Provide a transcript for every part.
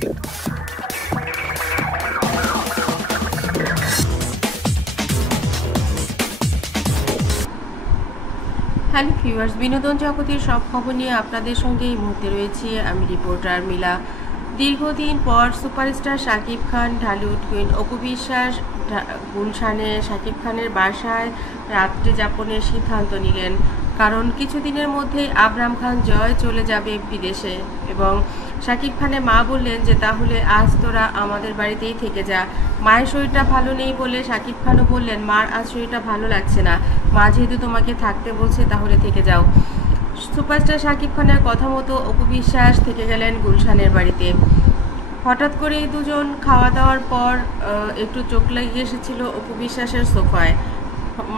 Hello viewers, বিনোদন জগতের সব খবর নিয়ে আপনাদের সঙ্গে এই মুহূর্তে রয়েছি আমি রিপোর্টার মিলা। দীর্ঘদিন পর সুপারস্টার শাকিব খান, ঢালিউড কুইন অপু বিশ্বাস গুলশানে শাকিব খানের বাসায় রাত্রি যাপনের সিদ্ধান্ত নিলেন। কারণ কিছুদিনের মধ্যেই আবরাম খান জয় চলে যাবে বিদেশে এবং শাকিব খানের মা বললেন যে তাহলে আজ তোরা আমাদের বাড়িতেই থেকে যা। মায়ের শরীরটা ভালো নেই বলে শাকিব খানও বললেন মার আজ শরীরটা ভালো লাগছে না, মা যেহেতু তোমাকে থাকতে বলছে তাহলে থেকে যাও। সুপারস্টার শাকিব খানের কথা মতো অপু বিশ্বাস থেকে গেলেন গুলশানের বাড়িতে। হঠাৎ করেই দুজন খাওয়া দাওয়ার পর একটু চোখ লেগে এসেছিল অপু বিশ্বাসের সোফায়।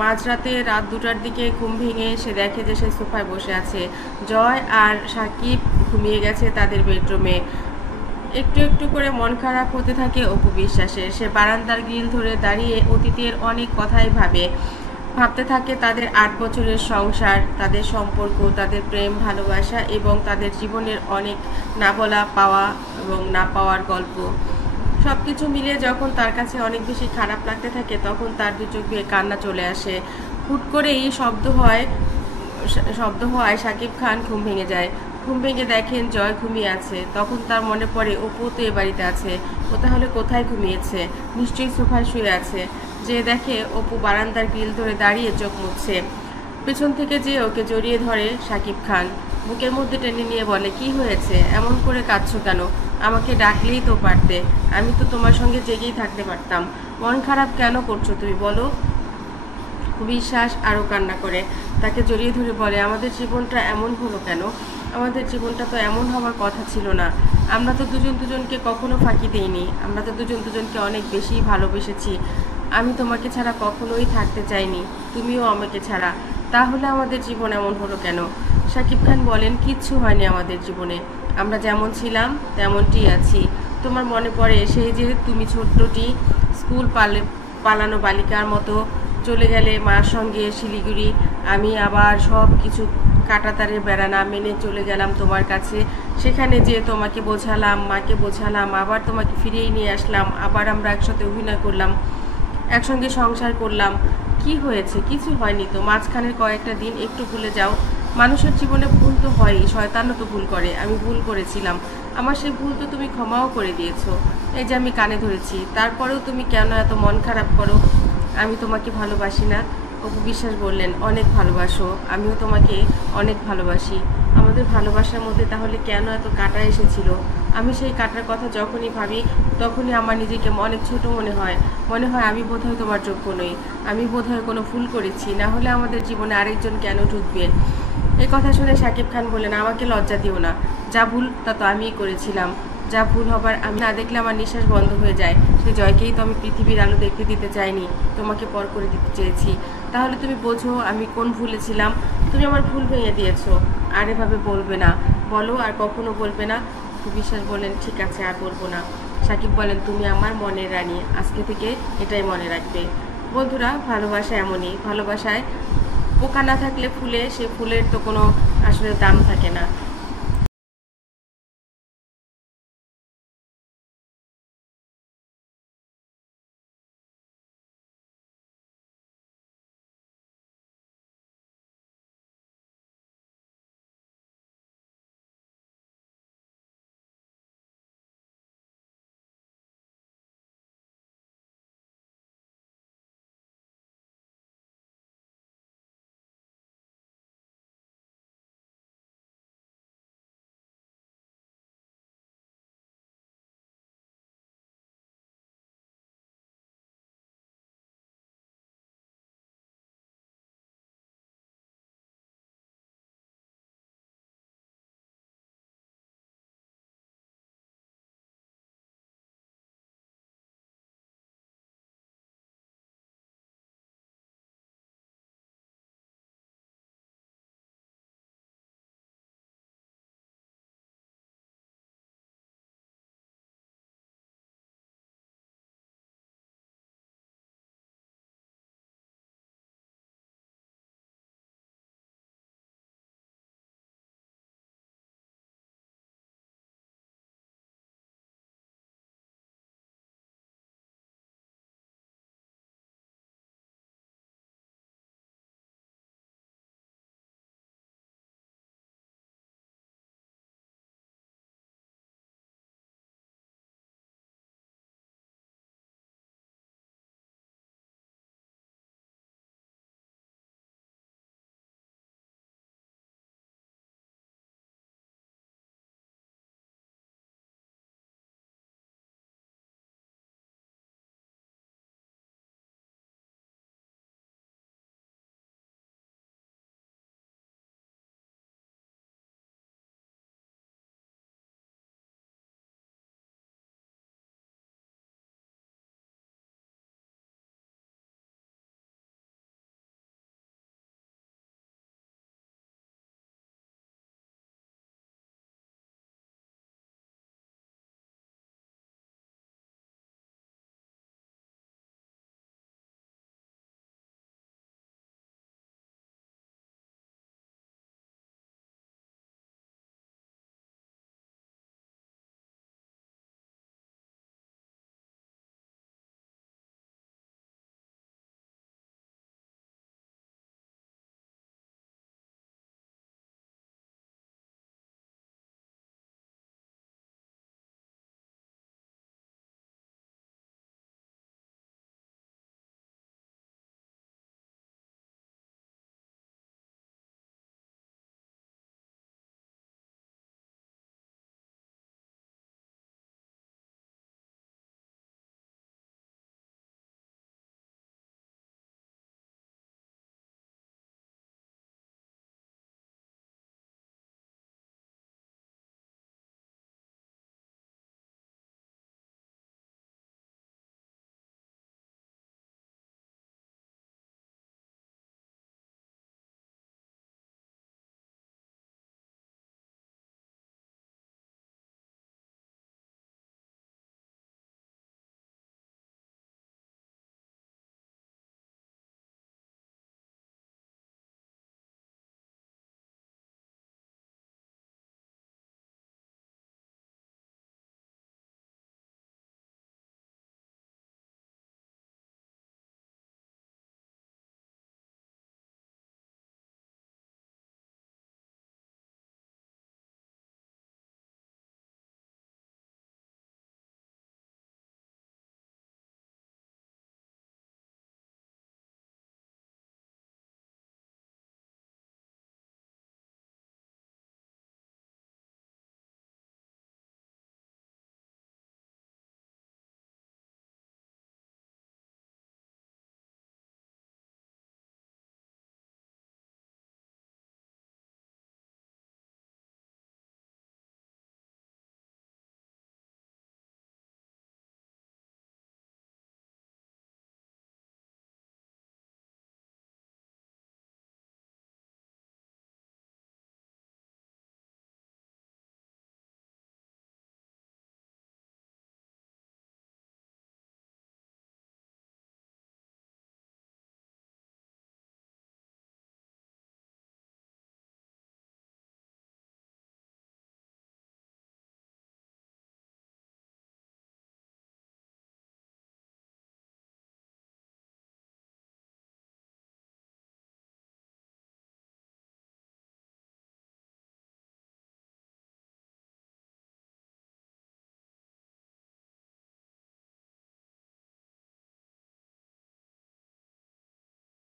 মাঝরাতে রাত 2টার দিকে ঘুম ভেঙে সে দেখে যে সে সোফায় বসে আছে। জয় আর শাকিব ঘুমিয়ে গেছে তাদের বেডরুমে। একটু একটু করে মন খারাপ হতে থাকে অপু বিশ্বাসের। সে বারান্দার গ্রিল ধরে দাঁড়িয়ে অতীতের অনেক কথাই ভাবতে থাকে তাদের 8 বছরের সংসার, তাদের সম্পর্ক, তাদের প্রেম ভালোবাসা এবং তাদের জীবনের অনেক না বলা পাওয়া এবং না পাওয়ার গল্প। সব কিছু মিলিয়ে যখন তার কাছে অনেক বেশি খারাপ লাগতে থাকে তখন তার দু চোখ দিয়ে কান্না চলে আসে। হুট করেই শব্দ হওয়ায় শাকিব খান ঘুম ভেঙে যায়। ঘুম ভেঙে দেখেন জয় ঘুমিয়ে আছে। তখন তার মনে পড়ে অপু তো এ বাড়িতে আছে, ও তাহলে কোথায় ঘুমিয়েছে? নিশ্চয়ই সোফায় শুয়ে আছে। যে দেখে অপু বারান্দার গ্রিল ধরে দাঁড়িয়ে চোখ মুছছে। পেছন থেকে যে ওকে জড়িয়ে ধরে শাকিব খান, বুকের মধ্যে টেনে নিয়ে বলে, কি হয়েছে? এমন করে কাঁদছো কেন? আমাকে ডাকলেই তো পারতে, আমি তো তোমার সঙ্গে জেগেই থাকতে পারতাম। মন খারাপ কেন করছো তুমি বলো? বিশ্বাস আরও কান্না করে তাকে জড়িয়ে ধরে বলে, আমাদের জীবনটা এমন হলো কেন? আমাদের জীবনটা তো এমন হওয়ার কথা ছিল না। আমরা তো দুজন দুজনকে কখনো ফাঁকি দেইনি। আমরা তো দুজন দুজনকে অনেক বেশি ভালোবেসেছি। আমি তোমাকে ছাড়া কখনোই থাকতে চাইনি, তুমিও আমাকে ছাড়া। তাহলে আমাদের জীবন এমন হলো কেন? শাকিব খান বলেন, কিচ্ছু হয়নি আমাদের জীবনে। আমরা যেমন ছিলাম তেমনটিই আছি। তোমার মনে পড়ে সেই যে তুমি ছোট্টটি স্কুল পালানো বালিকার মতো চলে গেলে মার সঙ্গে শিলিগুড়ি। আমি আবার সব কিছু কাঁটাতারের বেড়া না মেনে চলে গেলাম তোমার কাছে। সেখানে যে তোমাকে বোঝালাম, মাকে বোঝালাম, আবার তোমাকে ফিরিয়ে নিয়ে আসলাম। আবার আমরা একসাথে অভিনয় করলাম, একসঙ্গে সংসার করলাম। কি হয়েছে? কিছু হয়নি তো। মাঝখানের কয়েকটা দিন একটু ভুলে যাও। মানুষের জীবনে ভুল তো হয়ই, শয়তানও তো ভুল করে। আমি ভুল করেছিলাম, আমার সেই ভুল তো তুমি ক্ষমাও করে দিয়েছো। এই যে আমি কানে ধরেছি, তারপরেও তুমি কেন এত মন খারাপ করো? আমি তোমাকে ভালোবাসি না? অপু বিশ্বাস বললেন, অনেক ভালোবাসো, আমিও তোমাকে অনেক ভালোবাসি। আমাদের ভালোবাসার মধ্যে তাহলে কেন এত কাঁটা এসেছিল? আমি সেই কাঁটার কথা যখনই ভাবি তখনই আমার নিজেকে অনেক ছোট মনে হয় আমি বোধহয় তোমার যোগ্য নই, আমি বোধহয় কোনো ভুল করেছি, না হলে আমাদের জীবনে আরেকজন কেন ঢুকবে? এই কথা শুনে শাকিব খান বললেন, আমাকে লজ্জা দিও না। যা ভুল তা তো আমিই করেছিলাম। যা ভুল হবার আমি না দেখলে আমার নিঃশ্বাস বন্ধ হয়ে যায়। সে জয়কেই তো আমি পৃথিবীর আলো দেখতে দিতে চাইনি, তোমাকে পর করে দিতে চেয়েছি। তাহলে তুমি বোঝো আমি কোন ভুলে ছিলাম। তুমি আমার ভুল ভেঙে দিয়েছো। আর এভাবে বলবে না, বলো, আর কখনো বলবে না। বিশ্বাস বলেন, ঠিক আছে, আর বলবো না। শাকিব বলেন, তুমি আমার মনের রানী, আজকে থেকে এটাই মনে রাখবে। বন্ধুরা, ভালোবাসা এমনই। ভালোবাসায় পোকা না থাকলে ফুলে, সে ফুলের তো কোনো আসলে দাম থাকে না।